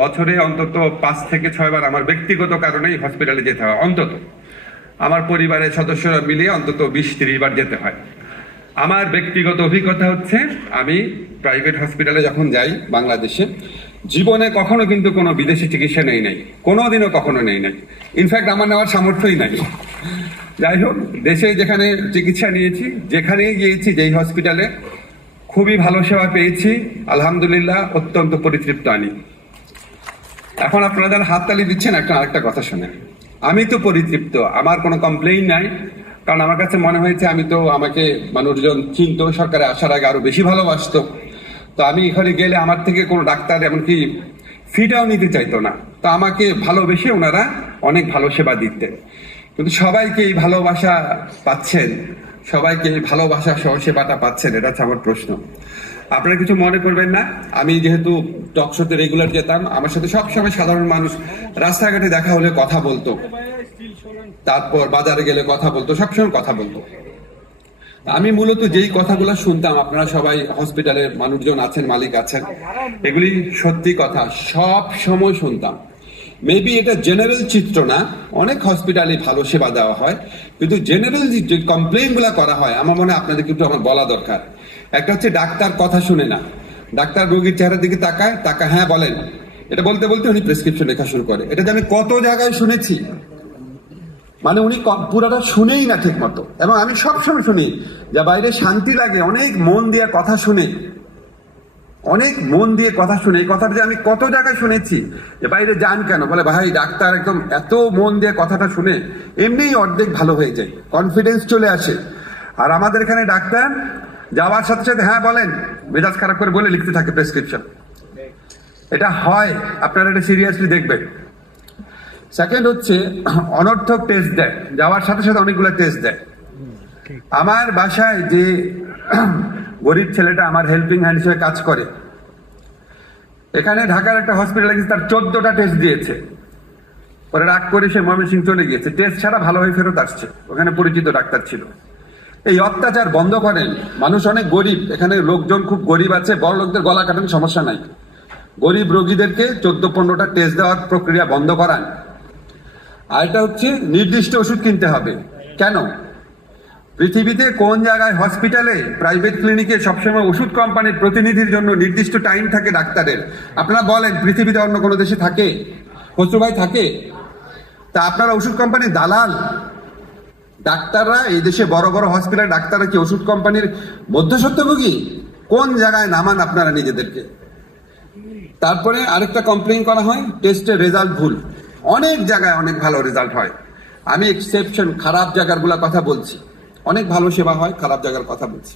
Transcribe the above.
বছরে অন্তত 5 থেকে 6 বার আমার ব্যক্তিগত কারণেই হসপিটালে যেতে হয়। অন্তত আমার পরিবারের সদস্যরা মিলিয়ে অন্তত 20-30 বার যেতে হয়। আমার ব্যক্তিগত অভিজ্ঞতা হচ্ছে, আমি প্রাইভেট হসপিটালে যখন যাই বাংলাদেশে, জীবনে কখনো কিন্তু কোনো বিদেশি চিকিৎসা নেই নাই, কোনোদিনও কখনো নেই নাই। ইনফ্যাক্ট আমার নেওয়ার সামর্থ্যই নাই। যাই হোক, দেশে যেখানে চিকিৎসা নিয়েছি, যেখানে গিয়েছি, যেই হসপিটালে, খুবই ভালো সেবা পেয়েছি, আলহামদুলিল্লাহ, অত্যন্ত পরিতৃপ্ত আমি। এখন আপনারা যারা হাততালি দিচ্ছেন, আরেকটা কথা শুনেন। আমি তো পরিতৃপ্ত, আমার কোনো কমপ্লেইন নাই, কারণ আমার কাছে মনে হয়েছে আমাকে মানুষজন চিনত, সরকারে আসার আগে আরো বেশি ভালোবাসতো। তো আমি এখানে গেলে আমার থেকে কোনো ডাক্তার এমনকি ফিটাও নিতে চাইতো না। তো আমাকে ভালোবেসে ওনারা অনেক ভালো সেবা দিতেন। কিন্তু সবাইকে এই ভালোবাসা পাচ্ছেন, সবাইকে এই ভালোবাসা সহ সেবাটা পাচ্ছেন, এটা হচ্ছে আমার প্রশ্ন। আপনারা কিছু মনে করবেন না, আমি যেহেতু টক শোতে রেগুলার যেতাম, আমার সাথে সবসময় সাধারণ মানুষ রাস্তাঘাটে দেখা হলে কথা বলতো, তারপর বাজারে গেলে কথা বলতো, সবসময় কথা বলতো। আমি মূলত যেই কথাগুলো শুনতাম, আপনারা সবাই হসপিটালের মানুষজন আছেন, মালিক আছেন, এগুলি সত্যি কথা, সব সময় শুনতাম। মেবি এটা জেনারেল চিত্র না, অনেক হসপিটালে ভালো সেবা দেওয়া হয়, কিন্তু জেনারেল যে কমপ্লেইন গুলা করা হয়, আমার মনে হয় আপনাদের কিন্তু আমার বলা দরকার। একটা হচ্ছে ডাক্তার কথা শুনে না, ডাক্তার রোগীর চেহারার দিকে তাকায়, হ্যাঁ বলেন, এটা বলতে বলতে উনি প্রেসক্রিপশন লেখা শুরু করে। এটা আমি কত জায়গায় শুনেছি, মানে উনি পুরাটা শুনেই না ঠিক মতো। এবং আমি সবসময় শুনি যে বাইরে শান্তি লাগে, অনেক মন দিয়ে কথা শুনে, অনেক মন দিয়ে কথা শুনে। এই কথাটা যে আমি কত জায়গায় শুনেছি যে বাইরে যান কেন, বলে ভাই ডাক্তার একদম এত মন দিয়ে কথাটা শুনে এমনিই অর্ধেক ভালো হয়ে যায়, কনফিডেন্স চলে আসে। আর আমাদের এখানে ডাক্তার যাওয়ার সাথে সাথে হ্যাঁ বলেন, মেজাজ খারাপ করে বলে লিখতে থাকে প্রেসক্রিপশন। এটা হয়, আপনারা এটা সিরিয়াসলি দেখবেন। সেকেন্ড হচ্ছে অনর্থক টেস্ট দেয়, যাওয়ার সাথে সাথে অনেকগুলো টেস্ট দেয়। আমার বাসায় যে গরিব ছেলেটা আমার হেল্পিং হ্যান্ড হিসেবে কাজ করে, এখানে ঢাকার একটা হসপিটালে গেছে, তার 14টা টেস্ট দিয়েছে। পরে রাগ করে সে ময়মনসিংহ চলে গিয়েছে, টেস্ট ছাড়া ভালো হয়ে ফেরত আসছে, ওখানে পরিচিত ডাক্তার ছিল। এই অত্যাচার বন্ধ করেন। মানুষ অনেক গরিব, এখানে লোকজন খুব গরিব আছে, বড় লোকদের গলা কাটান, সমস্যা নাই। গরিব রোগীদেরকে 14-15টা টেস্ট দেওয়ার প্রক্রিয়া বন্ধ করান। আর এটা হচ্ছে নির্দিষ্ট ওষুধ কিনতে হবে। কেন? পৃথিবীতে কোন জায়গায় হসপিটালে, প্রাইভেট ক্লিনিকে সবসময় ওষুধ কোম্পানির প্রতিনিধির জন্য নির্দিষ্ট টাইম থাকে ডাক্তারের? আপনারা বলেন, পৃথিবীতে অন্য কোনো দেশে থাকে? খসরু ভাই থাকে? তা আপনারা ওষুধ কোম্পানির দালাল? ডাক্তাররা এই দেশে বড় বড় হসপিটাল ডাক্তাররা কি ওষুধ কোম্পানির মধ্যস্বত্বভোগী? কোন জায়গায় নামান আপনারা নিজেদেরকে? তারপরে আরেকটা কমপ্লেইন করা হয়, টেস্টের রেজাল্ট ভুল। অনেক জায়গায় অনেক ভালো রেজাল্ট হয়, আমি এক্সেপশন, খারাপ জায়গার গুলা কথা বলছি। অনেক ভালো সেবা হয়, খারাপ জায়গার কথা বলছি।